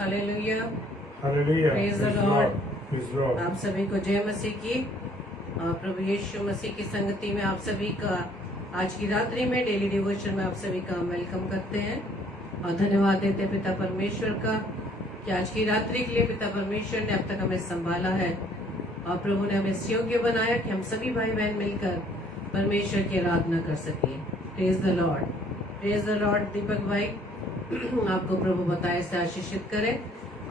Hallelujah, Hallelujah. Praise the Praise the Lord. Lord. Praise the Lord. आप सभी को जय मसीह की और प्रभु यीशु मसीह की संगति में आप सभी का आज की रात्रि में डेली डिवोशन में आप सभी का हम वेलकम करते हैं और धन्यवाद देते हैं पिता परमेश्वर का कि आज की रात्रि के लिए पिता परमेश्वर ने अब तक हमें संभाला है और प्रभु ने हमें इस योग्य बनाया कि हम सभी भाई बहन मिलकर परमेश्वर की आराधना कर सके। Praise the lord, praise the lord. Deepak भाई आपको प्रभु बताए से आशीषित करें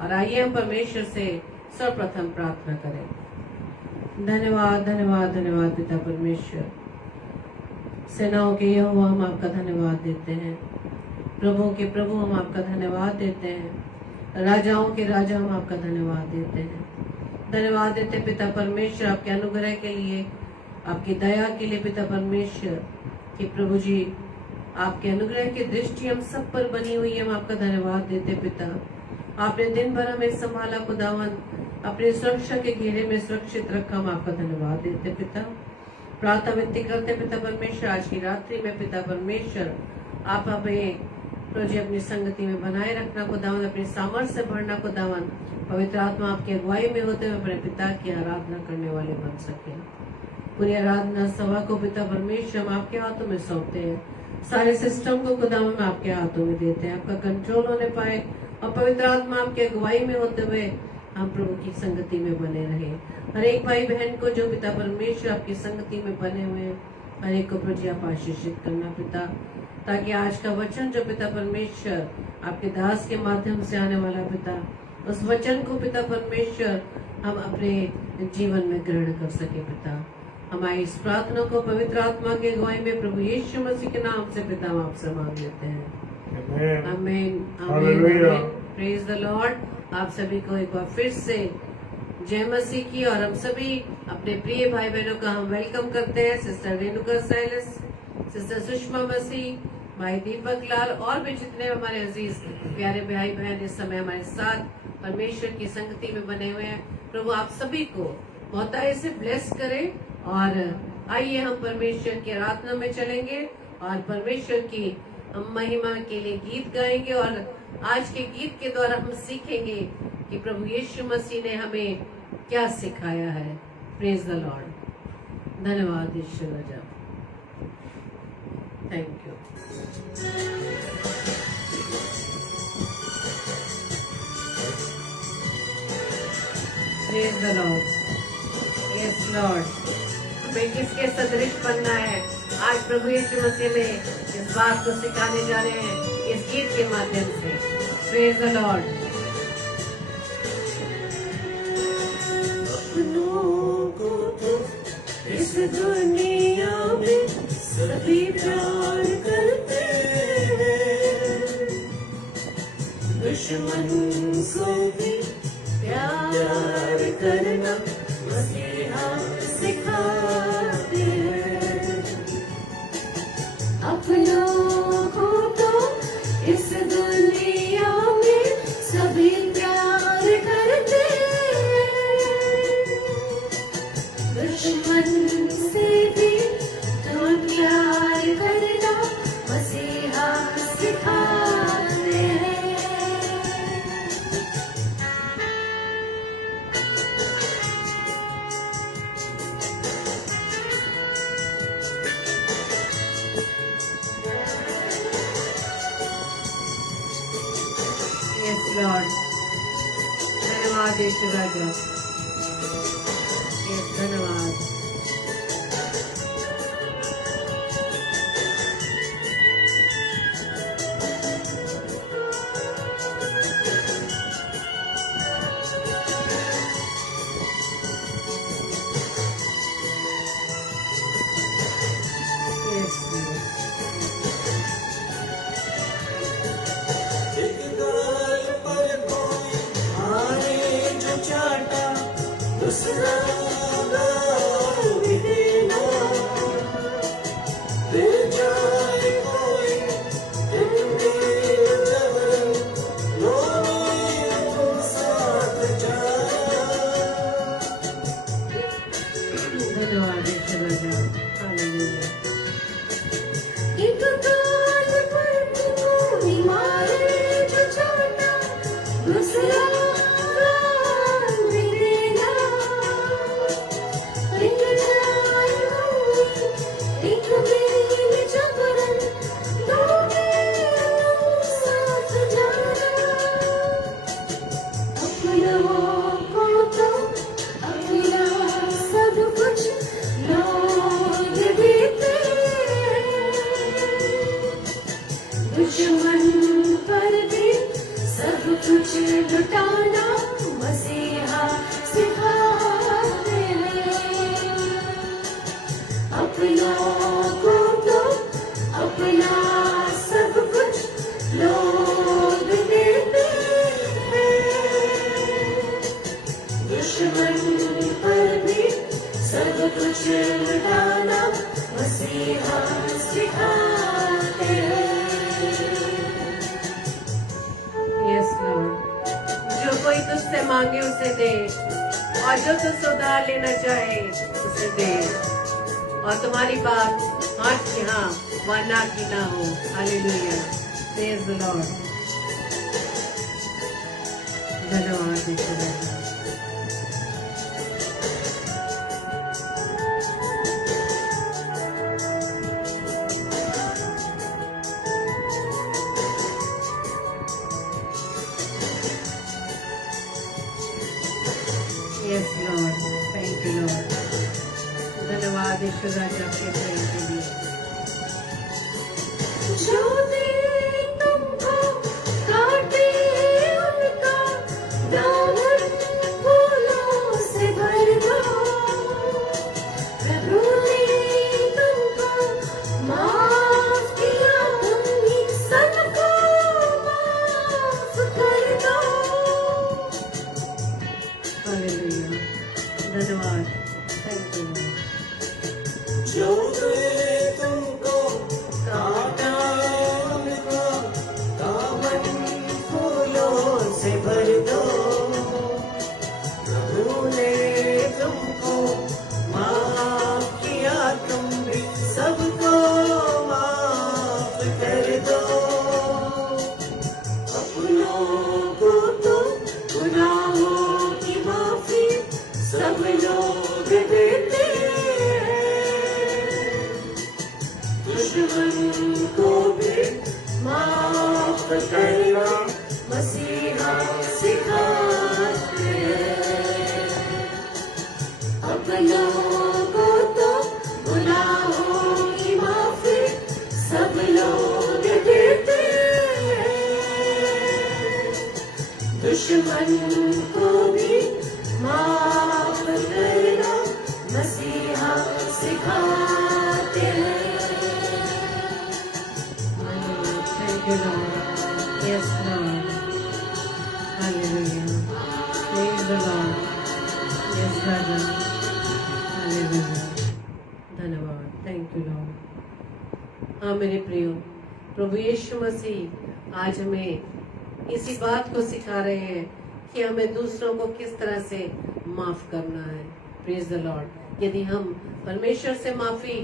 और आइए हम परमेश्वर से सर्वप्रथम प्रार्थना करें। धन्यवाद धन्यवाद धन्यवाद पिता परमेश्वर, सेनाओं के यहोवा हम आपका धन्यवाद देते हैं। प्रभुओं के प्रभु हम आपका धन्यवाद देते हैं। राजाओं के राजा हम आपका धन्यवाद देते हैं। धन्यवाद देते पिता परमेश्वर आपके अनुग्रह के लिए, आपकी दया के लिए पिता परमेश्वर कि प्रभु जी आपके अनुग्रह की दृष्टि हम सब पर बनी हुई है। हम आपका धन्यवाद देते पिता, आपने दिन भर हमें संभाला खुदावन, अपने सुरक्षा के घेरे में सुरक्षित रखा। हम आपका धन्यवाद देते पिता। प्रार्थना विनती करते पिता परमेश्वर आज की रात्रि में पिता परमेश्वर आप हमें प्रभु अपनी संगति में बनाए रखना खुदावन, अपने सामर्थ्य से भरना खुदावन, पवित्र आत्मा आपकी अगुवाई में होते हुए अपने पिता की आराधना करने वाले बन सके। पूरी आराधना सभा को पिता परमेश्वर हम आपके हाथों में सौंपते हैं। सारे सिस्टम को खुदावन में आपके हाथों में देते हैं। आपका कंट्रोल होने पाए और पवित्र आत्मा आपकी अगुवाई में होते हुए हम प्रभु की संगति में बने रहे। हर एक भाई बहन को जो पिता परमेश्वर आपकी संगति में बने हुए हैं, हर एक को प्रभु आप आशीषित करना पिता, ताकि आज का वचन जो पिता परमेश्वर आपके दास के माध्यम से आने वाला पिता, उस वचन को पिता परमेश्वर हम अपने जीवन में ग्रहण कर सके पिता। हमारी इस प्रार्थना को पवित्र आत्मा के अगुवाई में प्रभु यीशु मसीह के नाम से पिता हम आपसे मांग लेते हैं। आमीन आमीन। Praise the Lord. आप सभी को एक बार फिर से जय मसीह की और हम सभी अपने प्रिय भाई बहनों का हम वेलकम करते हैं। Sister Renuka Silas, sister Sushma Masih, भाई दीपक लाल और भी जितने हमारे अजीज प्यारे भाई बहन इस समय हमारे साथ परमेश्वर की संगति में बने हुए हैं। प्रभु आप सभी को बहुतायत से ब्लेस करे और आइए हम परमेश्वर की आराधना में चलेंगे और परमेश्वर की महिमा के लिए गीत गाएंगे और आज के गीत के द्वारा हम सीखेंगे कि प्रभु यीशु मसीह ने हमें क्या सिखाया है। Praise the lord. धन्यवाद यीशु राजा, thank you. Praise the lord. Yes lord. हमें किसके सदृश बनना है आज प्रभु यीशु मसीह में इस बात को सिखाने जा रहे हैं इस गीत के माध्यम से। Praise the Lord. अपनों को तो इस दुनिया में सभी प्यार करते हैं, दुश्मन को भी प्यार करना मसीहा सिखाते हैं। अपनों को तो इस दुनिया में सभी प्यार करते हैं, दुश्मन से भी तो प्यार करना मसीहा सिखाते हैं। Yes Lord. धन्यवाद यीशु राजा। यस धन्यवाद। यस एक गाल पर कोई आने जो चाटा, दूसरा गाल भी देना। ले जाए कोई एक मील जबरन, दो मील तुम साथ जाना। धन्यवाद यीशु राजा। हालेलुया। एक गाल पर कोई मारे जो चाटा, दूसरा काम भी देना, एक जान एक मील जबरन, दो मील साथ जाना। अपनों को तो अपना सब कुछ लोग देते हैं, दुश्मन पर भी सब कुछ लुटाना मसीहा सिखाते हैं। अपनों को तो अपना सब कुछ लोग देते हैं, दुश्मन पर भी सब कुछ लुटाना मसीहा सिखाते हैं। यस लॉर्ड, जो कोई तुझसे मांगे उसे दे, और जो तुझसे उधार लेना चाहे उसे दे, और तुम्हारी बात हाँ की हाँ व ना की ना हो। Hallelujah, praise the lord. धन्यवाद Yeshu. Yes lord, thank you lord. धन्यवाद यीशु राजा के प्रेम के लिए। जो दिन तुमको काटे उनका दामन फूलों से भर दो, प्रभु ने तुमको माफ किया, तुम भी सबको माफ कर दो। हालेलुया, धन्यवाद, थैंक यू लॉर्ड। जो ने तुमको काटा उनका दामन फूलों से भर दो, प्रभु ने तुमको माफ किया, तुम भी सबको माफ कर दो। अपनों को तो गुनाहों की माफी सब लोग देते हैं, दुश्मन को भी माफ करना मसीहा सिखाते हैं। अपनों को तो गुनाहों की माफी सब लोग देते हैं, दुश्मन को भी माफ करना मसीहा सिखाते हैं। Thank you, Lord. Yes, Lord. Hallelujah. Praise the Lord. Yes, brother. Hallelujah. धन्यवाद, थैंक यू लॉर्ड। हाँ मेरे प्रियो, प्रभु यीशु मसीह आज हमें इसी बात को सिखा रहे हैं कि हमें दूसरों को किस तरह से माफ करना है। Praise the Lord. यदि हम परमेश्वर से माफी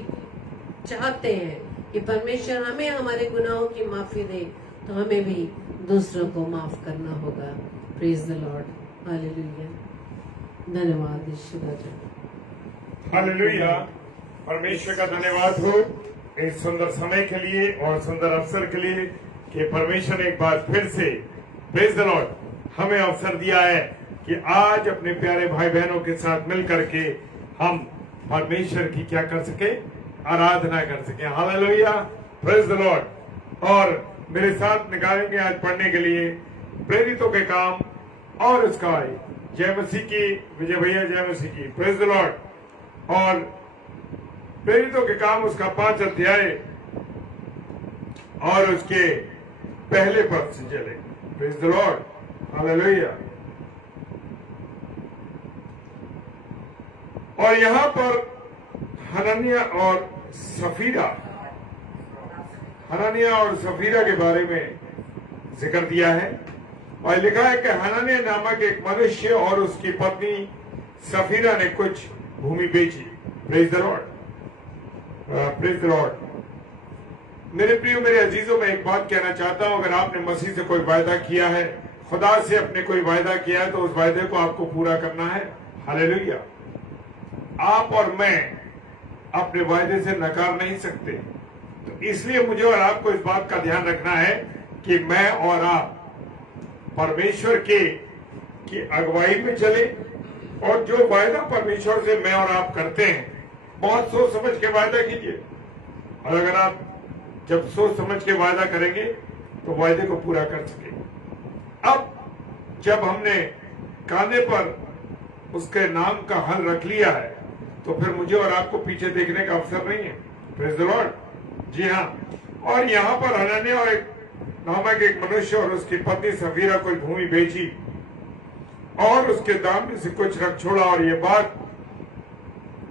चाहते हैं कि परमेश्वर हमें हमारे गुनाहों की माफी दे, तो हमें भी दूसरों को माफ करना होगा। Praise the lord, hallelujah. धन्यवाद यीशु राजा। हालेलुया, परमेश्वर का धन्यवाद हो इस सुंदर समय के लिए और सुंदर अवसर के लिए कि परमेश्वर ने एक बार फिर से प्रेज द लॉर्ड हमें अवसर दिया है कि आज अपने प्यारे भाई बहनों के साथ मिल करके हम परमेश्वर की क्या कर सके, आराधना कर सके। Hallelujah, praise the Lord. और मेरे साथ निकालेंगे आज पढ़ने के लिए प्रेरितों के काम और उसका जय मसीह की, विजय भैया जय मसीह की, प्रेज द लॉर्ड। और प्रेरितों के काम उसका 5 अध्याय और उसके पहले पद से चले। Praise the lord, hallelujah. और यहाँ पर हनन्याह और सफीरा के बारे में जिक्र दिया है और लिखा है कि हनन्याह नामक एक मनुष्य और उसकी पत्नी सफीरा ने कुछ भूमि बेची। Praise the lord, praise the Lord. मेरे प्रियो, मेरे अजीजों, में एक बात कहना चाहता हूं, अगर आपने मसीह से कोई वायदा किया है खुदा से अपने कोई वायदा किया है तो उस वायदे को आपको पूरा करना है। हालेलुया। आप और मैं अपने वायदे से नकार नहीं सकते। तो इसलिए मुझे और आपको इस बात का ध्यान रखना है कि मैं और आप परमेश्वर की अगुवाई में चले, और जो वायदा परमेश्वर से मैं और आप करते हैं बहुत सोच समझ के वायदा कीजिए। और अगर आप जब सोच समझ के वायदा करेंगे तो वायदे को पूरा कर सकेंगे। अब जब हमने कांधे पर उसके नाम का हल रख लिया है तो फिर मुझे और आपको पीछे देखने का अवसर नहीं है। Praise the Lord. जी हाँ। और यहाँ पर हनन्याह और एक नामक एक मनुष्य और उसकी पत्नी सफीरा कोई भूमि बेची और उसके दाम में से कुछ रख छोड़ा, और ये बात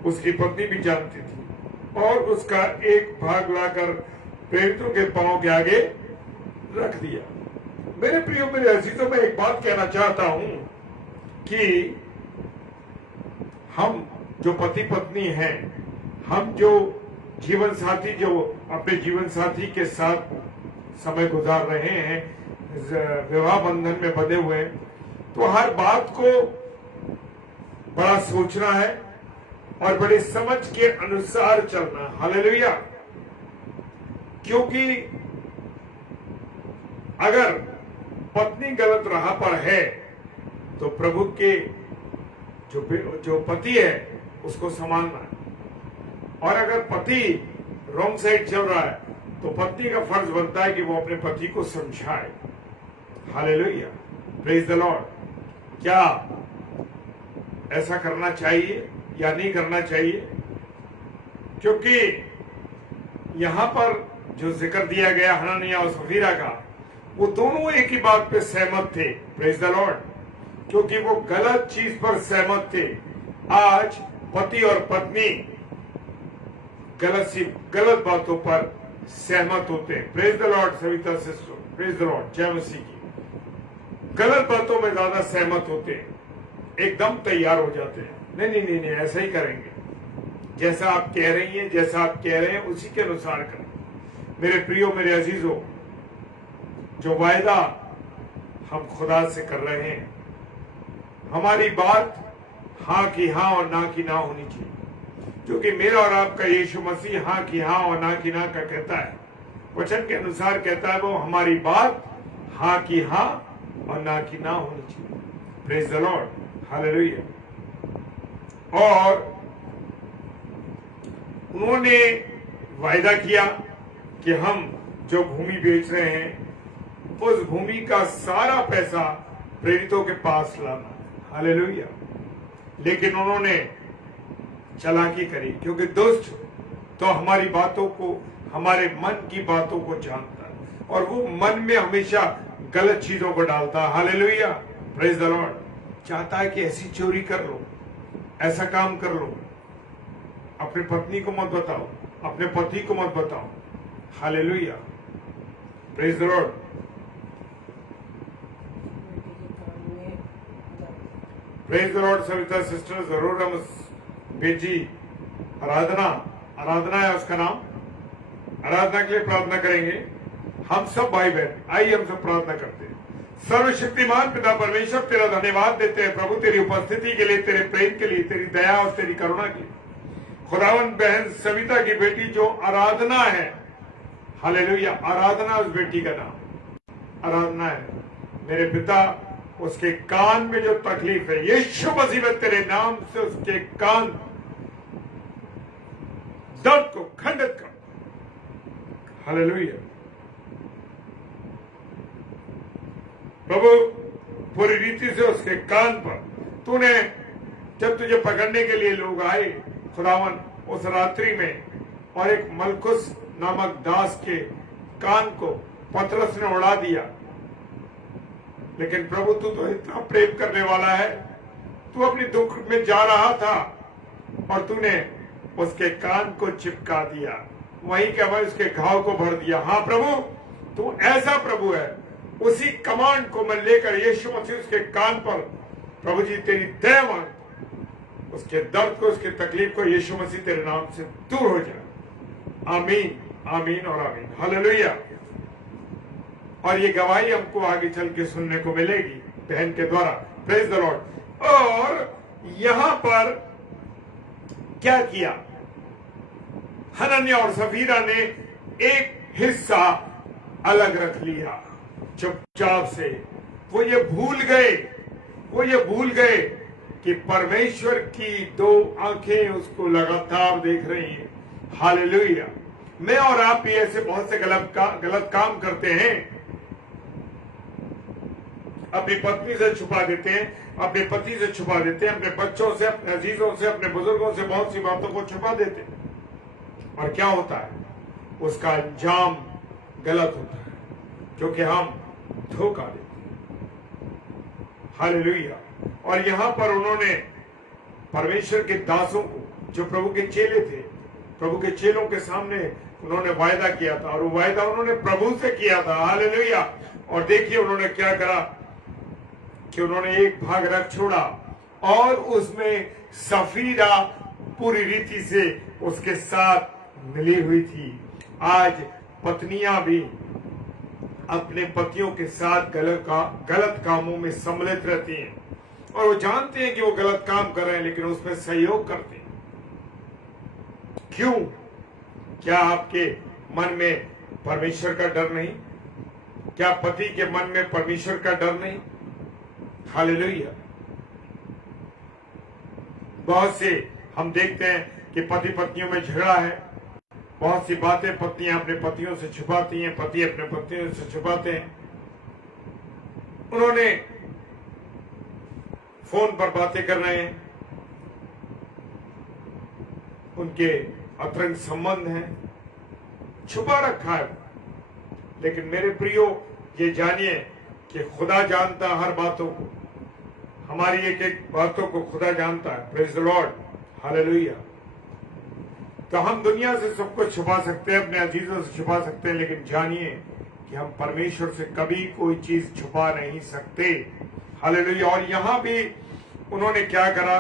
उसकी पत्नी भी जानती थी, और उसका एक भाग लाकर प्रेरितों के पांव के आगे रख दिया। मेरे प्रियो मेरे अजीजों, मैं एक बात कहना चाहता हूं कि हम जो पति पत्नी हैं, हम जो जीवन साथी, जो अपने जीवन साथी के साथ समय गुजार रहे हैं, विवाह बंधन में बंधे हुए हैं, तो हर बात को बड़ा सोचना है और बड़े समझ के अनुसार चलना। हालेलुया। क्योंकि अगर पत्नी गलत राह पर है तो प्रभु के जो पति है उसको संभालना है, और अगर पति रॉन्ग साइड चल रहा है तो पत्नी का फर्ज बनता है कि वो अपने पति को समझाए। हालेलुया। Praise the Lord. क्या ऐसा करना चाहिए या नहीं करना चाहिए? क्योंकि यहां पर जो जिक्र दिया गया हनन्याह और सफीरा का, वो दोनों एक ही बात पे सहमत थे। Praise the Lord. क्योंकि वो गलत चीज पर सहमत थे। आज पति और पत्नी गलत बातों पर सहमत होते हैं। Praise the Lord Savita sister. Praise the Lord. जय मसीह की। गलत बातों में ज्यादा सहमत होते हैं, एकदम तैयार हो जाते हैं। नहीं, ऐसा ही करेंगे, जैसा आप कह रही हैं, जैसा आप कह रहे हैं उसी के अनुसार करें। मेरे प्रियो मेरे अजीजों, जो वायदा हम खुदा से कर रहे हैं, हमारी बात हाँ की हाँ और ना की ना होनी चाहिए। क्योंकि मेरा और आपका यीशु मसीह हाँ की हाँ और ना की ना का कहता है, वचन के अनुसार कहता है वो हमारी बात हाँ की हाँ और ना की ना होनी चाहिए। Praise the lord. हालेलुया। और उन्होंने वायदा किया कि हम जो भूमि बेच रहे हैं उस भूमि का सारा पैसा प्रेरितों के पास लाना। हालेलुया। लेकिन उन्होंने चालाकी करी, क्योंकि दुष्ट तो हमारी बातों को, हमारे मन की बातों को जानता है, और वो मन में हमेशा गलत चीजों को डालता है। हालेलुया। Praise the Lord. चाहता है कि ऐसी चोरी कर लो, ऐसा काम कर लो। अपनी पत्नी को मत बताओ, अपने पति को मत बताओ। Hallelujah. Praise the lord. Praise the Lord Savita sister. जरूर हम बेटी आराधना है उसका नाम, आराधना के लिए प्रार्थना करेंगे। हम सब भाई बहन आइए हम सब प्रार्थना करते हैं। सर्वशक्तिमान पिता परमेश्वर, तेरा धन्यवाद देते हैं प्रभु, तेरी उपस्थिति के लिए, तेरे प्रेम के लिए, तेरी दया और तेरी करुणा के लिए। खुदावन बहन सविता की बेटी जो आराधना है, हालेलुया, आराधना उस बेटी का नाम आराधना है। मेरे पिता, उसके कान में जो तकलीफ है, यीशु मसीह में तेरे नाम से उसके कान दर्द को खंडित कर। हालेलुया। प्रभु, पूरी रीति से उसके कान पर तूने, जब तुझे पकड़ने के लिए लोग आए खुदावन उस रात्रि में, और एक मलकुस नामक दास के कान को पतरस ने उड़ा दिया, लेकिन प्रभु तू तो इतना प्रेम करने वाला है, तू अपनी दुख में जा रहा था और तूने उसके कान को चिपका दिया, वहीं के वहीं उसके घाव को भर दिया। हाँ प्रभु, तू ऐसा प्रभु है। उसी कमांड को मैं लेकर यीशु मसीह उसके कान पर, प्रभु जी तेरी दया मांग, उसके दर्द को, उसके तकलीफ को यीशु मसीह तेरे नाम से दूर हो जाए। आमीन, आमीन और आमीन। हालेलुया। और ये गवाही हमको आगे चल के सुनने को मिलेगी बहन के द्वारा। Praise the Lord. और यहां पर क्या किया, हनन्याह और सफीरा ने एक हिस्सा अलग रख लिया चुपचाप से। वो ये भूल गए कि परमेश्वर की दो आंखें उसको लगातार देख रही हैं। हालेलुया। मैं और आप भी ऐसे बहुत से गलत काम करते हैं। अपनी पत्नी से छुपा देते हैं, अपने पति से छुपा देते हैं, अपने बच्चों से, अपने अजीजों से, अपने बुजुर्गों से बहुत सी बातों को छुपा देते हैं। और क्या होता है, उसका अंजाम गलत होता है, क्योंकि हम धोखा देते हैं। हालेलुया। और यहां पर उन्होंने परमेश्वर के दासों को, जो प्रभु के चेले थे, प्रभु के चेलों के सामने उन्होंने वायदा किया था, और वो वायदा उन्होंने प्रभु से किया था। हालेलुया। और देखिए उन्होंने क्या करा कि उन्होंने एक भाग रख छोड़ा, और उसमें सफीरा पूरी रीति से उसके साथ मिली हुई थी। आज पत्नियां भी अपने पतियों के साथ गलत कामों में सम्मिलित रहती हैं, और वो जानते हैं कि वो गलत काम कर रहे हैं, लेकिन उसमें सहयोग करते हैं। क्यों? क्या आपके मन में परमेश्वर का डर नहीं? क्या पति के मन में परमेश्वर का डर नहीं? हालेलुया। बहुत से हम देखते हैं कि पति पत्नियों में झगड़ा है, बहुत सी बातें पत्नियां अपने पतियों से छुपाती हैं, पति अपने पत्नियों से छुपाते हैं। उन्होंने फोन पर बातें कर रहे हैं, उनके अतरंग संबंध हैं, छुपा रखा है। लेकिन मेरे प्रियो, ये जानिए कि खुदा जानता है हर बातों को, हमारी एक एक बातों को खुदा जानता है। Praise the lord. हालेलुया। तो हम दुनिया से सब कुछ छुपा सकते हैं, अपने अजीजों से छुपा सकते हैं, लेकिन जानिए कि हम परमेश्वर से कभी कोई चीज छुपा नहीं सकते। हालेलुया। और यहां भी उन्होंने क्या करा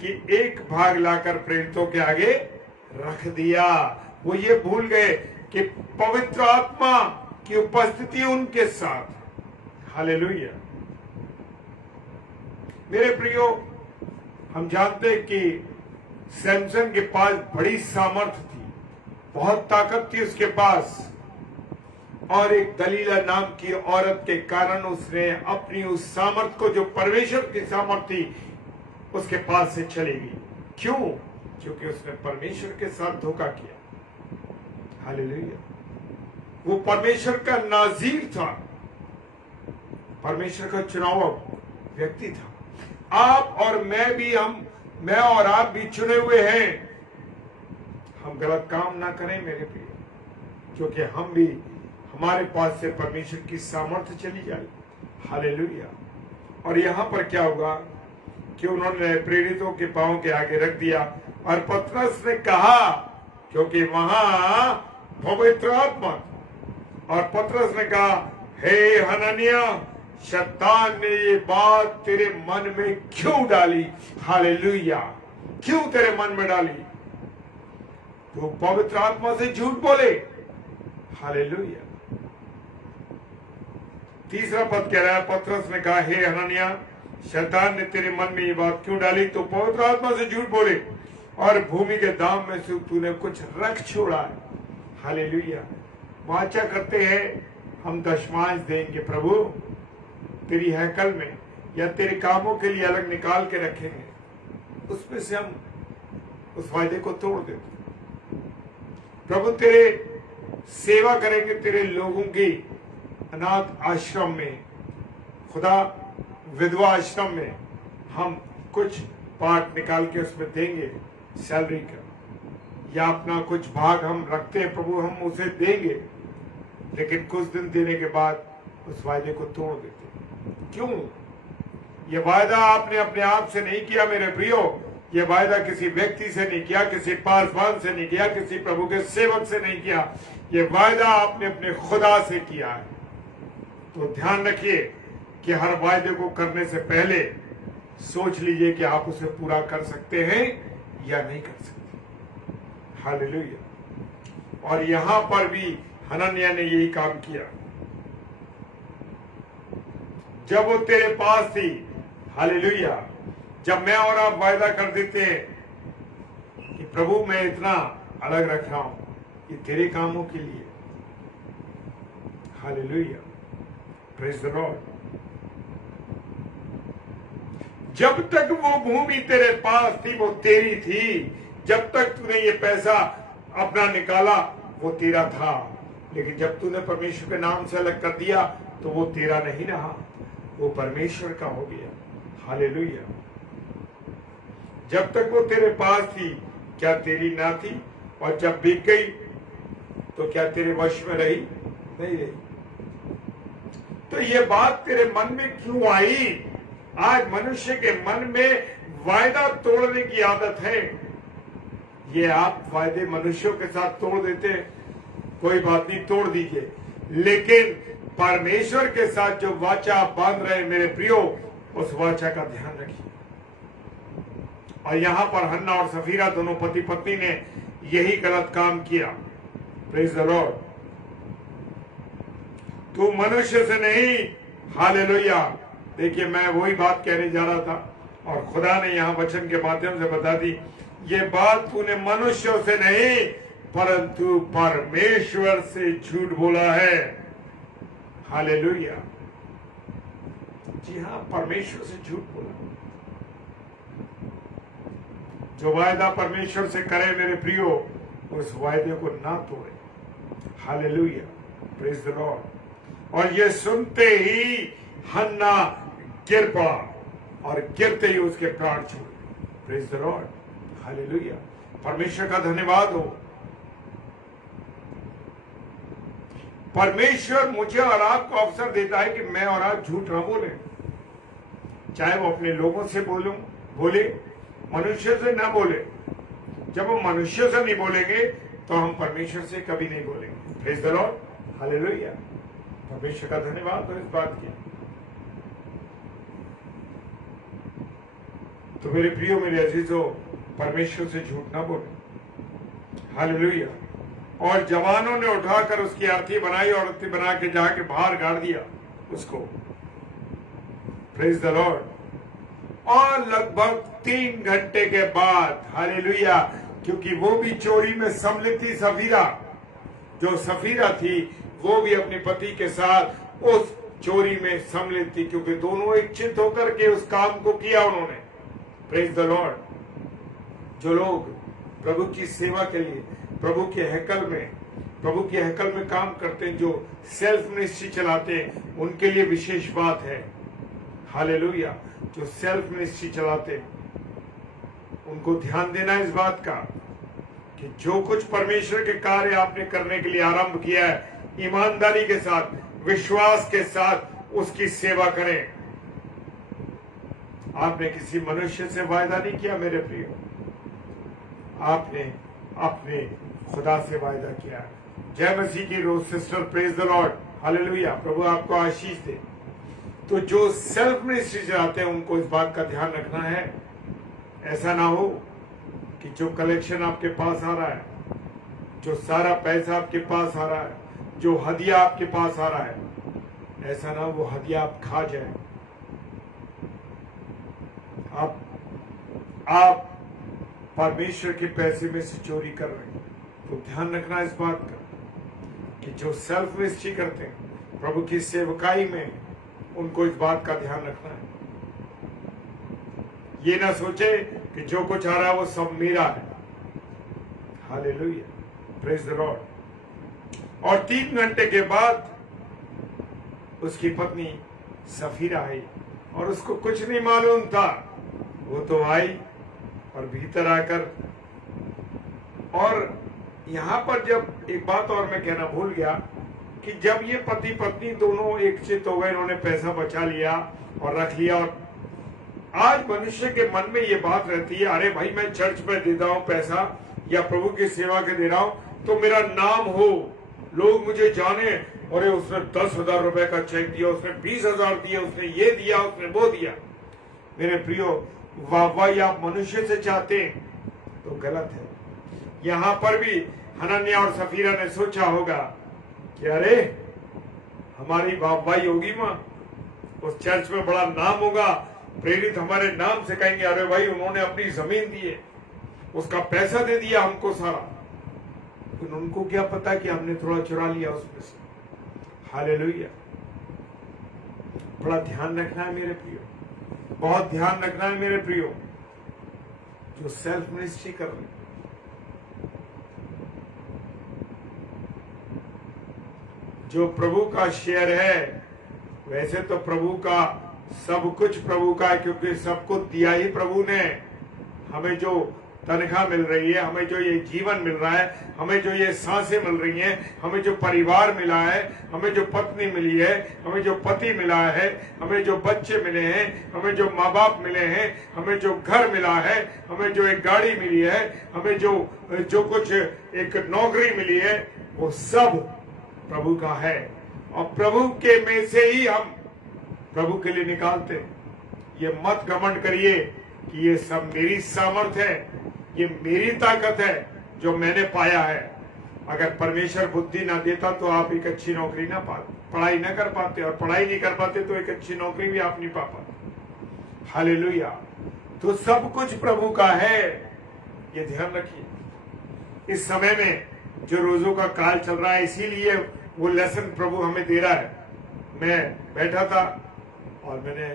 कि एक भाग लाकर प्रेरितों के आगे रख दिया। वो ये भूल गए कि पवित्र आत्मा की उपस्थिति उनके साथ। हालेलुया। मेरे प्रियो, हम जानते हैं कि सैमसन के पास बड़ी सामर्थ्य थी, बहुत ताकत थी उसके पास, और एक दलीला नाम की औरत के कारण उसने अपनी उस सामर्थ्य को, जो परमेश्वर की सामर्थ्य थी, उसके पास से चली गई। क्यों? क्योंकि उसने परमेश्वर के साथ धोखा किया। हालेलुया। वो परमेश्वर का नाज़ीर था, परमेश्वर का चुनाव व्यक्ति था। आप और मैं और आप भी चुने हुए हैं। हम गलत काम ना करें मेरे प्रिय, क्योंकि हम भी, हमारे पास से परमेश्वर की सामर्थ्य चली जाए। हालेलुया। और यहां पर क्या होगा कि उन्होंने प्रेरितों के पांव के आगे रख दिया, और पतरस ने कहा, क्योंकि वहां पवित्र आत्मा, और पतरस ने कहा, हे हनन्याह, शैतान ने ये बात तेरे मन में क्यों डाली? हालेलुया। क्यों तेरे मन में डाली? तो पवित्र आत्मा से झूठ बोले। हालेलुया। तीसरा पद कह रहा है, पतरस ने कहा, हे हनन्याह, शैतान ने तेरे मन में ये बात क्यों डाली? तो पवित्र आत्मा से झूठ बोले, और भूमि के दाम में से तूने कुछ रख छोड़ा है। हालेलुया। वाचा करते हैं हम दशमांश देंगे प्रभु, तेरी हैकल में या तेरे कामों के लिए अलग निकाल के रखेंगे, उसमें से हम उस वायदे को तोड़ देते। प्रभु तेरे सेवा करेंगे, तेरे लोगों की अनाथ आश्रम में, खुदा विधवा आश्रम में हम कुछ पार्ट निकाल के उसमें देंगे सैलरी का, या अपना कुछ भाग हम रखते हैं प्रभु, हम उसे देंगे, लेकिन कुछ दिन देने के बाद उस वायदे को तोड़ देते। क्यों? ये वायदा आपने अपने आप से नहीं किया मेरे प्रियो, ये वायदा किसी व्यक्ति से नहीं किया, किसी पासवान से नहीं किया, किसी प्रभु के सेवक से नहीं किया, ये वायदा आपने अपने खुदा से किया है। तो ध्यान रखिए कि हर वायदे को करने से पहले सोच लीजिए कि आप उसे पूरा कर सकते हैं या नहीं कर सकते। हालेलुया। और यहां पर भी हनन्याह ने यही काम किया। जब वो तेरे पास थी, हालेलुया, जब मैं और आप वायदा कर देते हैं कि प्रभु मैं इतना अलग रख रहा हूं ये तेरे कामों के लिए, हालेलुया, प्रेज द लॉर्ड। जब तक वो भूमि तेरे पास थी वो तेरी थी, जब तक तूने ये पैसा अपना निकाला वो तेरा था, लेकिन जब तूने परमेश्वर के नाम से अलग कर दिया तो वो तेरा नहीं रहा, वो परमेश्वर का हो गया, हालेलुया। जब तक वो तेरे पास थी क्या तेरी ना थी, और जब बिक गई तो क्या तेरे वश में रही, नहीं रही। तो ये बात तेरे मन में क्यों आई? आज मनुष्य के मन में वायदा तोड़ने की आदत है। ये आप वायदे मनुष्यों के साथ तोड़ देते हैं, कोई बात नहीं, तोड़ दीजिए, लेकिन परमेश्वर के साथ जो वाचा आप बांध रहे मेरे प्रियो, उस वाचा का ध्यान रखिए। और यहां पर हन्ना और सफीरा दोनों पति पत्नी ने यही गलत काम किया। Praise the Lord. तू मनुष्य से नहीं, हालेलुया। देखिए मैं वही बात कहने जा रहा था और खुदा ने यहां वचन के माध्यम से बता दी, ये बात तूने मनुष्यों से नहीं परंतु परमेश्वर से झूठ बोला है, हालेलुया। जी हां, परमेश्वर से झूठ बोला। जो वायदा परमेश्वर से करे मेरे प्रियो, उस वायदे को ना तोड़े, हालेलुया, प्रेज द लॉर्ड। और ये सुनते ही हन्ना गिर पड़ा और गिरते ही उसके प्राण छूटे, प्रेज द लॉर्ड, हालेलुया। परमेश्वर का धन्यवाद हो। परमेश्वर मुझे और आपको अवसर देता है कि मैं और आप झूठ ना बोले, चाहे वो अपने लोगों से बोले, मनुष्य से ना बोले। जब हम मनुष्य से नहीं बोलेंगे तो हम परमेश्वर से कभी नहीं बोलेंगे, प्रेज द लॉर्ड, हालेलुया। परमेश्वर का धन्यवाद हो इस बात की। तो मेरे प्रियो, मेरे अजीजों, परमेश्वर से झूठ ना बोले, हालेलुया। और जवानों ने उठाकर उसकी आरती बनाई और आरती बना के जाके बाहर गाड़ दिया उसको, प्रेज द लॉर्ड। और लगभग 3 घंटे के बाद, हालेलुया, क्योंकि वो भी चोरी में सम्मिलित थी, सफीरा, जो सफीरा थी वो भी अपने पति के साथ उस चोरी में सम्मिलित थी, क्योंकि दोनों इच्छित होकर के उस काम को किया उन्होंने, प्रेज द लॉर्ड। जो लोग प्रभु की सेवा के लिए प्रभु के हैकल में काम करते हैं, जो सेल्फ मिनिस्ट्री चलाते हैं, उनके लिए विशेष बात है, हालेलुया। जो सेल्फ मिनिस्ट्री चलाते हैं उनको ध्यान देना इस बात का कि जो कुछ परमेश्वर के कार्य आपने करने के लिए आरंभ किया है, ईमानदारी के साथ, विश्वास के साथ उसकी सेवा करें। आपने किसी मनुष्य से वायदा नहीं किया मेरे प्रियो, आपने अपने खुदा से वायदा किया। जय मसीह की Rose sister, praise the lord, hallelujah. प्रभु आपको आशीष दे। तो जो सेल्फ मिनिस्ट्री चलाते हैं उनको इस बात का ध्यान रखना है, ऐसा ना हो कि जो कलेक्शन आपके पास आ रहा है, जो सारा पैसा आपके पास आ रहा है, जो हदिया आपके पास आ रहा है, ऐसा ना हो वो हदिया आप खा जाए। आप परमेश्वर के पैसे में से चोरी कर रहे हैं। तो ध्यान रखना इस बात का कि जो सेल्फ मिनिस्ट्री करते हैं प्रभु की सेवकाई में, उनको इस बात का ध्यान रखना है। ये ना सोचे कि जो कुछ आ रहा है वो सब मेरा है, हालेलुया, प्रेज द लॉर्ड। और 3 घंटे के बाद उसकी पत्नी सफीरा आई और उसको कुछ नहीं मालूम था। वो तो आई और भीतर आकर, और यहां पर जब एक बात और मैं कहना भूल गया कि जब ये पति पत्नी दोनों एकचित हो गए, इन्होंने पैसा बचा लिया और रख लिया, और आज मनुष्य के मन में ये बात रहती है, अरे भाई मैं चर्च में देता हूं पैसा या प्रभु की सेवा के दे रहा हूं तो मेरा नाम हो, लोग मुझे जाने, अरे उसने 10,000 रुपए का चेक दिया, उसने 20,000 दिया, उसने ये दिया, उसने वो दिया। मेरे प्रियो, वाहवाही आप मनुष्य से चाहते हैं तो गलत है। यहां पर भी हनन्याह और सफीरा ने सोचा होगा कि अरे हमारी वाहवाही होगी मां, उस चर्च में बड़ा नाम होगा, प्रेरित हमारे नाम से कहेंगे अरे भाई उन्होंने अपनी जमीन दी है, उसका पैसा दे दिया हमको सारा। लेकिन उनको क्या पता कि हमने थोड़ा चुरा लिया उसमें से। हालेलुया। बड़ा ध्यान रखना है मेरे प्रियो, बहुत ध्यान रखना है मेरे प्रियो, जो सेल्फ मिनिस्ट्री कर रहे, जो प्रभु का शेयर है। वैसे तो प्रभु का सब कुछ प्रभु का है, क्योंकि सब कुछ दिया ही प्रभु ने। हमें जो तनख्वाह मिल रही है, हमें जो ये जीवन मिल रहा है, हमें जो ये सांसें मिल रही हैं, हमें जो परिवार मिला है, हमें जो पत्नी मिली है, हमें जो पति मिला है, हमें जो बच्चे मिले हैं, हमें जो माँ बाप मिले हैं, हमें जो घर मिला है, हमें जो एक गाड़ी मिली है, हमें जो कुछ एक नौकरी मिली है, वो सब प्रभु का है। और प्रभु के में से ही हम प्रभु के लिए निकालते हैं। ये मत घमंड करिए कि ये सब मेरी सामर्थ्य है, ये मेरी ताकत है जो मैंने पाया है। अगर परमेश्वर बुद्धि ना देता तो आप एक अच्छी नौकरी ना पाते, पढ़ाई ना कर पाते, और पढ़ाई नहीं कर पाते तो एक अच्छी नौकरी भी आप नहीं पा पाते। हालेलुया। तो सब कुछ प्रभु का है, ये ध्यान रखिए। इस समय में जो रोजों का काल चल रहा है, इसीलिए वो लेसन प्रभु हमें दे रहा है। मैं बैठा था और मैंने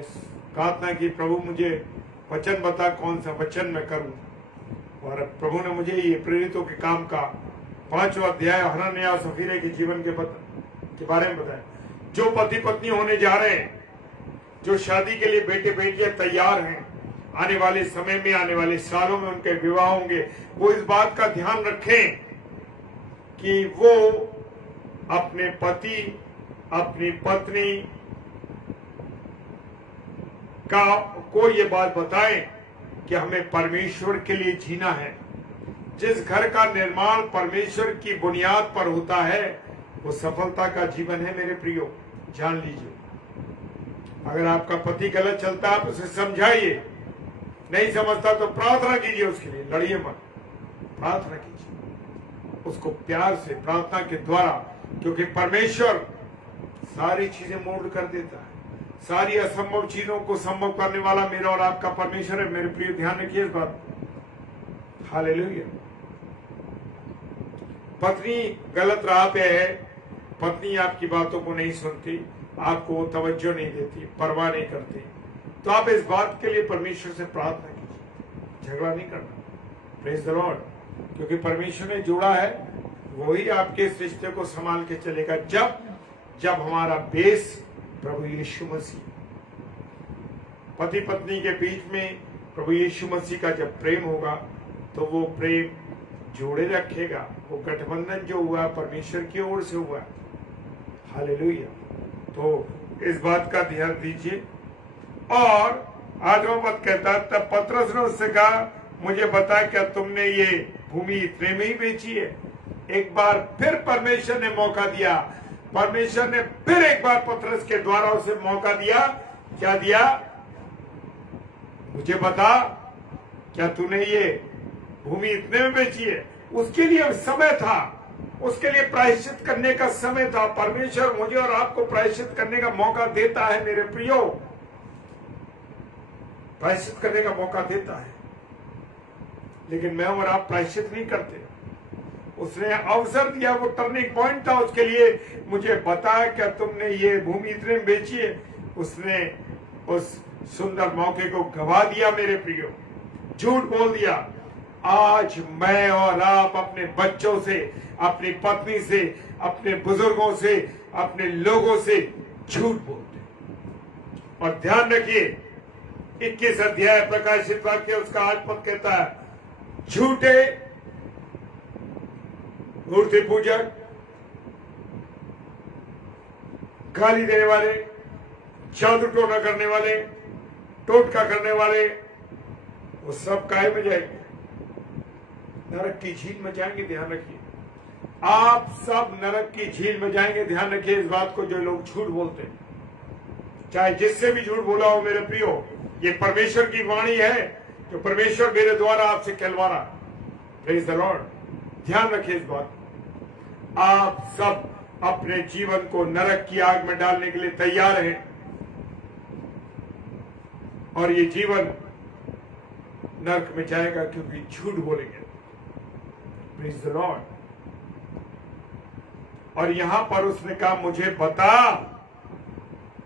प्रार्थना की, प्रभु मुझे वचन बता कौन सा वचन मैं करूं। और प्रभु ने मुझे ये प्रेरितों के काम का 5वां अध्याय हनन्याह और सफीरा के जीवन के बारे में बताया। जो पति पत्नी होने जा रहे हैं, जो शादी के लिए बेटे बेटियां तैयार हैं, आने वाले समय में, आने वाले सालों में उनके विवाह होंगे, वो इस बात का ध्यान रखें कि वो अपने पति, अपनी पत्नी को ये बात बताएं कि हमें परमेश्वर के लिए जीना है। जिस घर का निर्माण परमेश्वर की बुनियाद पर होता है, वो सफलता का जीवन है मेरे प्रियो, जान लीजिए। अगर आपका पति गलत चलता है, आप उसे समझाइए, नहीं समझता तो प्रार्थना कीजिए उसके लिए, लड़िए मत, प्रार्थना कीजिए उसको प्यार से, प्रार्थना के द्वारा, क्योंकि परमेश्वर सारी चीजें मोड़ कर देता है। सारी असंभव चीजों को संभव करने वाला मेरा और आपका परमेश्वर है मेरे प्रिय, ध्यान रखिए इस बात। हालेलुया। पत्नी गलत राह पे है, पत्नी आपकी बातों को नहीं सुनती, आपको तवज्जो नहीं देती, परवाह नहीं करती, तो आप इस बात के लिए परमेश्वर से प्रार्थना कीजिए। झगड़ा नहीं करना, प्रेज द लॉर्ड, क्योंकि परमेश्वर ने जोड़ा है, वही आपके इस रिश्ते को संभाल के चलेगा। जब हमारा बेस प्रभु यीशु मसीह, पति पत्नी के बीच में प्रभु यीशु मसीह का जब प्रेम होगा, तो वो प्रेम जोड़े रखेगा। वो गठबंधन जो हुआ परमेश्वर की ओर से हुआ। हालेलुया। तो इस बात का ध्यान दीजिए। और 8वां पद कहता है, तब पतरस ने उससे कहा, मुझे बता क्या तुमने ये भूमि इतने में ही बेची है? एक बार फिर परमेश्वर ने मौका दिया, परमेश्वर ने फिर एक बार पतरस के द्वारा उसे मौका दिया। क्या दिया? मुझे बता क्या तूने ये भूमि इतने में बेची है? उसके लिए समय था, उसके लिए प्रायश्चित करने का समय था। परमेश्वर मुझे और आपको प्रायश्चित करने का मौका देता है मेरे प्रियो, प्रायश्चित करने का मौका देता है, लेकिन मैं और आप प्रायश्चित नहीं करते। उसने अवसर दिया, वो टर्निंग पॉइंट था उसके लिए। मुझे बताया क्या तुमने ये भूमि इतने में बेची है? उसने उस सुंदर मौके को गवा दिया मेरे प्रियो, झूठ बोल दिया। आज मैं और आप अपने बच्चों से, अपनी पत्नी से, अपने बुजुर्गों से, अपने लोगों से झूठ बोलते। और ध्यान रखिए 21 अध्याय प्रकाशित वाक्य उसका 8 पद कहता है, झूठे मूर्ति पूजक, गाली देने वाले, जादू टोना करने वाले, टोटका करने वाले, वो सब काहे में जाएंगे? नरक की झील में जाएंगे। ध्यान रखिए, आप सब नरक की झील में जाएंगे। ध्यान रखिए इस बात को, जो लोग झूठ बोलते हैं, चाहे जिससे भी झूठ बोला हो मेरे प्रियो, ये परमेश्वर की वाणी है जो परमेश्वर मेरे द्वारा आपसे कहलवा रहा। Praise the Lord. ध्यान रखिए इस बात। आप सब अपने जीवन को नरक की आग में डालने के लिए तैयार हैं। और ये जीवन नरक में जाएगा क्योंकि झूठ बोलेंगे। Praise the Lord. और यहां पर उसने कहा मुझे बता,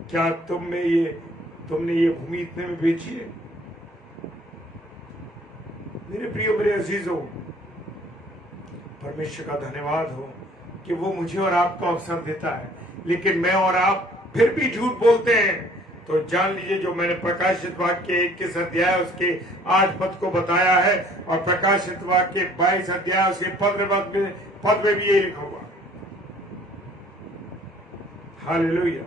क्या तुमने ये भूमि इतने में बेची है? मेरे प्रियो, मेरे अजीजों, परमेश्वर का धन्यवाद हो कि वो मुझे और आपको अवसर देता है। लेकिन मैं और आप फिर भी झूठ बोलते हैं। तो जान लीजिए, जो मैंने प्रकाशित वाक्य 21 अध्याय उसके 8 पद को बताया है, और प्रकाशित वाक्य 22 अध्याय उसके 15 पद में भी यही लिखा हुआ। हालेलुया।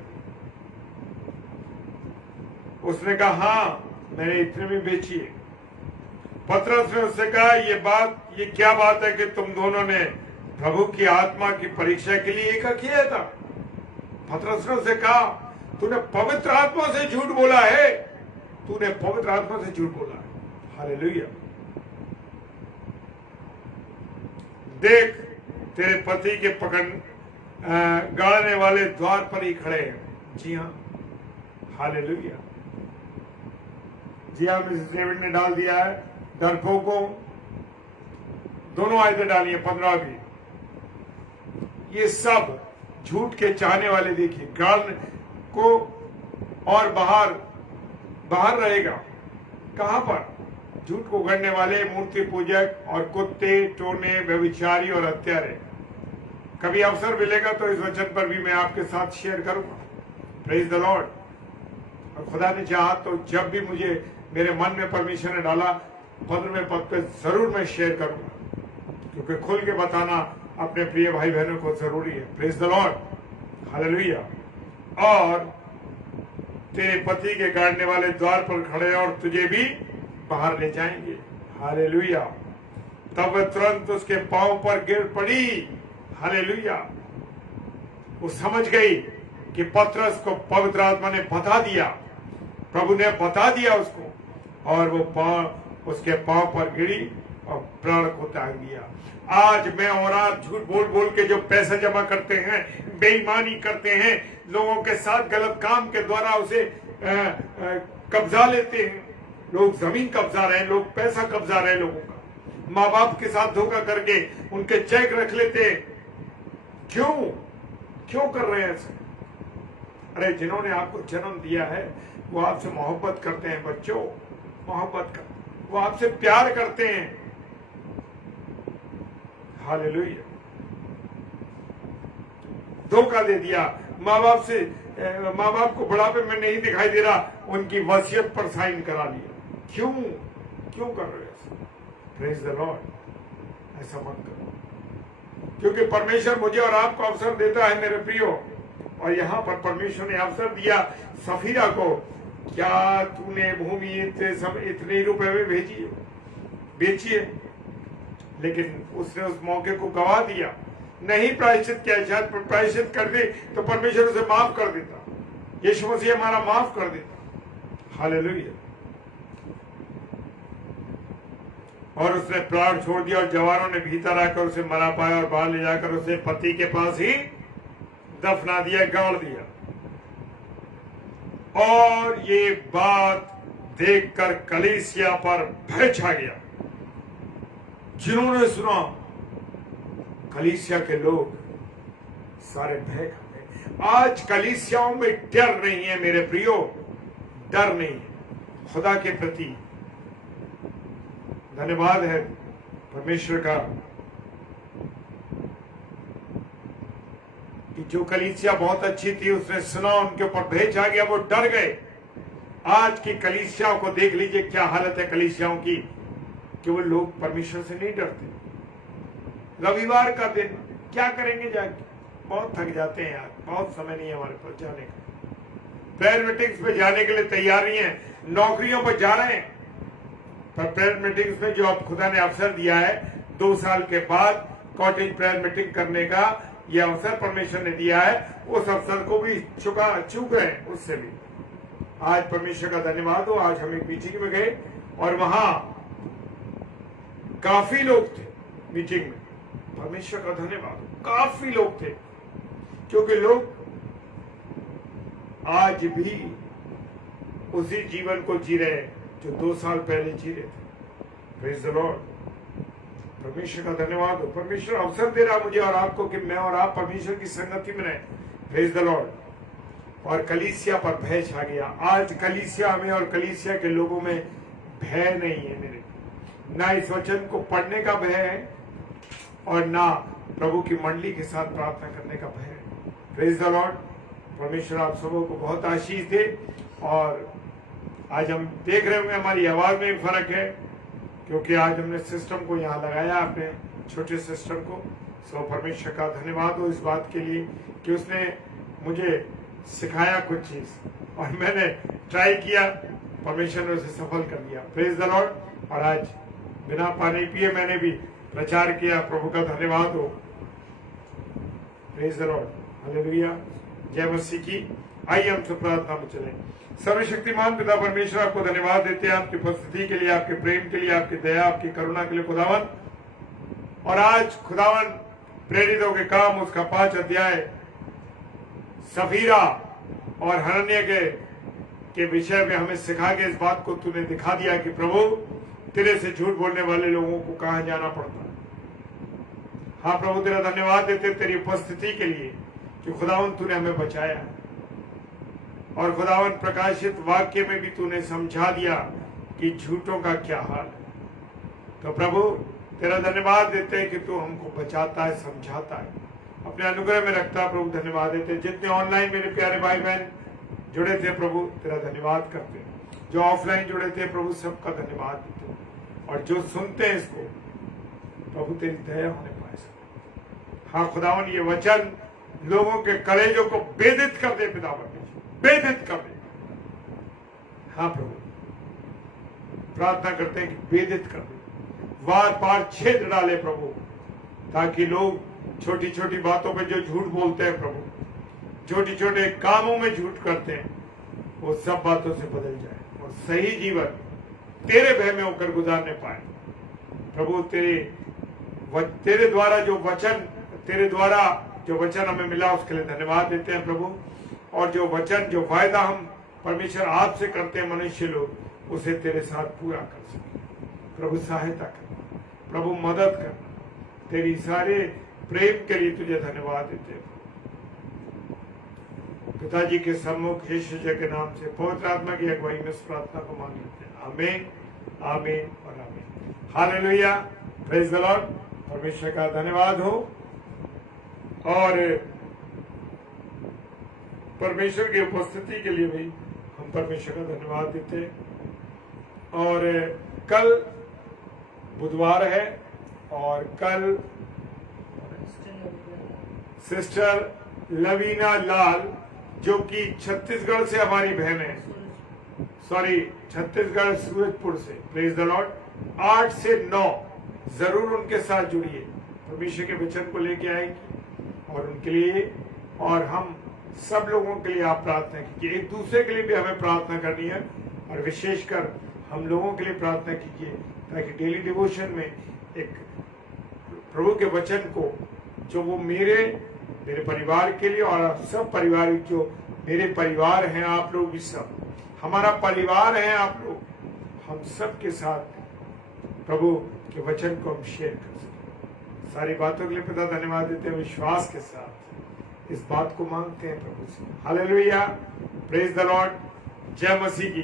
उसने कहा हाँ मैंने इतने में बेची है। पतरस ने उससे कहा ये क्या बात है कि तुम दोनों ने प्रभु की आत्मा की परीक्षा के लिए एक किया था? पतरस ने उससे कहा तूने पवित्र आत्मा से झूठ बोला है, तूने पवित्र आत्मा से झूठ बोला है। हालेलुया। देख, तेरे पति के गाड़ने वाले द्वार पर ही खड़े हैं। जी हाँ, हालेलुया। जी हाँ, मिसेस डेविड ने डाल दिया है डरपोकों, दोनों आयतें डाली है 15 भी। ये सब झूठ के चाहने वाले, देखिए गाल को और बाहर रहेगा। कहां पर? झूठ को गढ़ने वाले, मूर्ति पूजक और कुत्ते, टोने, व्यभिचारी और हत्यारे। कभी अवसर मिलेगा तो इस वचन पर भी मैं आपके साथ शेयर करूंगा। Praise the Lord. और खुदा ने चाहा तो जब भी मुझे मेरे मन में परमेश्वर ने डाला 15वें पद पे जरूर मैं शेयर करूंगा, क्योंकि खुल के बताना अपने प्रिय भाई बहनों को जरूरी है। Praise the lord. हालेलुया। और तेरे पति के गाड़ने वाले द्वार पर खड़े और तुझे भी बाहर ले जाएंगे। हालेलुया। तब वह तुरंत उसके पांव पर गिर पड़ी। हालेलुया। वो समझ गई कि पतरस को पवित्र आत्मा ने बता दिया, प्रभु ने बता दिया उसको, और वो उसके पांव पर गिरी और प्राण को त्याग दिया। आज मैं और आप झूठ बोल बोल के जो पैसा जमा करते हैं, बेईमानी करते हैं, लोगों के साथ गलत काम के द्वारा उसे कब्जा लेते हैं। लोग जमीन कब्जा रहे हैं, लोग पैसा कब्जा रहे हैं लोगों का, माँ बाप के साथ धोखा करके उनके चेक रख लेते हैं। क्यों कर रहे हैं ऐसे? अरे जिन्होंने आपको जन्म दिया है वो आपसे मोहब्बत करते हैं बच्चों, मोहब्बत करते, वो आपसे प्यार करते हैं। हालेलुया। धोखा दे दिया माँ बाप को बुढ़ापे में नहीं दिखाई दे रहा, उनकी वसीयत पर साइन करा लिया। क्यों कर रहे हो? Praise the Lord. ऐसा मत करो, क्योंकि परमेश्वर मुझे और आपको अवसर देता है मेरे प्रियो। और यहाँ पर परमेश्वर ने अवसर दिया सफीरा को, क्या तूने भूमि इतने रुपए में बेची है? लेकिन उसने उस मौके को गवा दिया, नहीं प्रायश्चित किया। शायद प्रायश्चित कर दे तो परमेश्वर उसे माफ कर देता, यीशु मसीह हमारा माफ कर देता। हालेलुया। और उसने प्राण छोड़ दिया और जवानों ने भीतर आकर उसे मरा पाया और बाहर ले जाकर उसे पति के पास ही दफना दिया, गाड़ दिया। और ये बात देखकर कलीसिया पर भय छा गया। जिन्होंने सुना, कलीसिया के लोग सारे भय खा गए। आज कलीसियाओं में डर नहीं है मेरे प्रियो, डर नहीं है खुदा के प्रति। धन्यवाद है परमेश्वर का कि जो कलीसिया बहुत अच्छी थी, उसने सुना, उनके ऊपर भेज आ गया, वो डर गए। आज की कलीसियाओं को देख लीजिए क्या हालत है कलीसियाओं की, कि वो लोग परमेश्वर से नहीं डरते। रविवार का दिन क्या करेंगे जाके? बहुत थक जाते हैं यार, बहुत समय नहीं है हमारे पास जाने का। प्रेयर मीटिंग्स में जाने के लिए तैयार नहीं है, नौकरियों पर जा रहे हैं। पर प्रेयर मीटिंग्स में जो अब खुदा ने अवसर दिया है 2 साल के बाद कॉटेज प्रेयर मीटिंग करने का, ये अवसर परमेश्वर ने दिया है, उस अवसर को भी चूक रहे हैं उससे भी। आज परमेश्वर का धन्यवाद हो, आज हम एक मीटिंग में गए और वहां काफी लोग थे मीटिंग में। परमेश्वर का धन्यवाद हो, काफी लोग थे, क्योंकि लोग आज भी उसी जीवन को जी रहे हैं जो 2 साल पहले जी रहे थे। Praise the Lord. परमेश्वर का धन्यवाद हो। परमेश्वर अवसर दे रहा मुझे और आपको कि मैं और आप परमेश्वर की संगति में रहें। Praise the Lord. और कलीसिया पर भय छा गया। आज कलीसिया में और कलीसिया के लोगों में भय नहीं है मेरे, ना इस वचन को पढ़ने का भय है और ना प्रभु की मंडली के साथ प्रार्थना करने का भय है। Praise the Lord. परमेश्वर आप सबों को बहुत आशीष दे। और आज हम देख रहे होंगे हमारी आवाज में फर्क है, क्योंकि आज हमने सिस्टम को यहाँ लगाया, अपने छोटे सिस्टम को। सो परमेश्वर का धन्यवाद हो इस बात के लिए कि उसने मुझे सिखाया कुछ चीज और मैंने ट्राई किया, परमेश्वर ने उसे सफल कर दिया। Praise the Lord. और आज बिना पानी पिए मैंने भी प्रचार किया। प्रभु का धन्यवाद हो। Praise the lord. हालेलुया। जय मसीह की। आइए हम सब प्रार्थना में चलें। सर्वशक्तिमान पिता परमेश्वर आपको धन्यवाद देते हैं आपकी उपस्थिति के लिए, आपके प्रेम के लिए, आपकी दया, आपकी करुणा के लिए खुदावन। और आज खुदावन प्रेरितों के काम उसका 5 अध्याय सफीरा और हनन्या के विषय में हमें सिखा के इस बात को तूने दिखा दिया कि प्रभु तेरे से झूठ बोलने वाले लोगों को कहाँ जाना पड़ता है। हाँ प्रभु तेरा धन्यवाद देते तेरी उपस्थिति के लिए कि खुदावन तूने हमें बचाया और खुदावन प्रकाशित वाक्य में भी तूने समझा दिया कि झूठों का क्या हाल है। तो प्रभु तेरा धन्यवाद देते हैं कि तू हमको बचाता है, समझाता है, अपने अनुग्रह में रखता है। प्रभु धन्यवाद देते हैं। जितने ऑनलाइन मेरे प्यारे भाई बहन जुड़े थे प्रभु तेरा धन्यवाद करते हैं, जो ऑफलाइन जुड़े थे प्रभु सबका धन्यवाद देते हैं, और जो सुनते हैं इसको प्रभु तेरी दया होने पाए। हाँ खुदावन ये वचन लोगों के कलेजों को वेदित कर दे पिता परमेश्वर, वेदित कर दे। हाँ प्रभु प्रार्थना करते हैं कि वेदित कर दे, वार पार छेद डाले प्रभु, ताकि लोग छोटी छोटी बातों पे जो झूठ बोलते हैं प्रभु, छोटे छोटे कामों में झूठ करते हैं, वो सब बातों से बदल जाए और सही जीवन तेरे भय में होकर गुजारने पाए। प्रभु तेरे द्वारा जो वचन, तेरे द्वारा जो वचन हमें मिला उसके लिए धन्यवाद देते हैं प्रभु। और जो वचन, जो वायदा हम परमेश्वर आपसे करते हैं मनुष्य लोग, उसे तेरे साथ पूरा कर सके। प्रभु सहायता करना, प्रभु मदद करना। तेरी सारे प्रेम के लिए तुझे धन्यवाद देते हैं पिताजी के सम्मुख यीशु जी के नाम से पवित्र आत्मा की अगुवाई में इस प्रार्थना को मांग लेते हैं। आमीन, आमीन और आमीन। हालेलुया। Praise the Lord. परमेश्वर का धन्यवाद हो। और परमेश्वर की उपस्थिति के लिए भी हम परमेश्वर का धन्यवाद देते हैं। और कल बुधवार है और कल सिस्टर लवीना लाल, जो कि छत्तीसगढ़ से हमारी बहन है, सॉरी छत्तीसगढ़ सूरजपुर से, प्रेज द लॉर्ड, 8 से 9 जरूर उनके साथ जुड़िए। परमेश्वर के वचन को लेके आएंगी और उनके लिए और हम सब लोगों के लिए आप प्रार्थना कीजिए। एक दूसरे के लिए भी हमें प्रार्थना करनी है और विशेषकर हम लोगों के लिए प्रार्थना कीजिए, ताकि डेली डिवोशन में एक प्रभु के वचन को, जो वो मेरे परिवार के लिए और आप सब परिवार, जो मेरे परिवार हैं, आप लोग भी सब हमारा परिवार हैं, आप लोग, हम सब के साथ प्रभु के वचन को हम शेयर कर सकें। सारी बातों के लिए पिता धन्यवाद देते हैं। विश्वास के साथ इस बात को मांगते हैं प्रभु से। हालेलुया। Praise the Lord. जय मसीह की।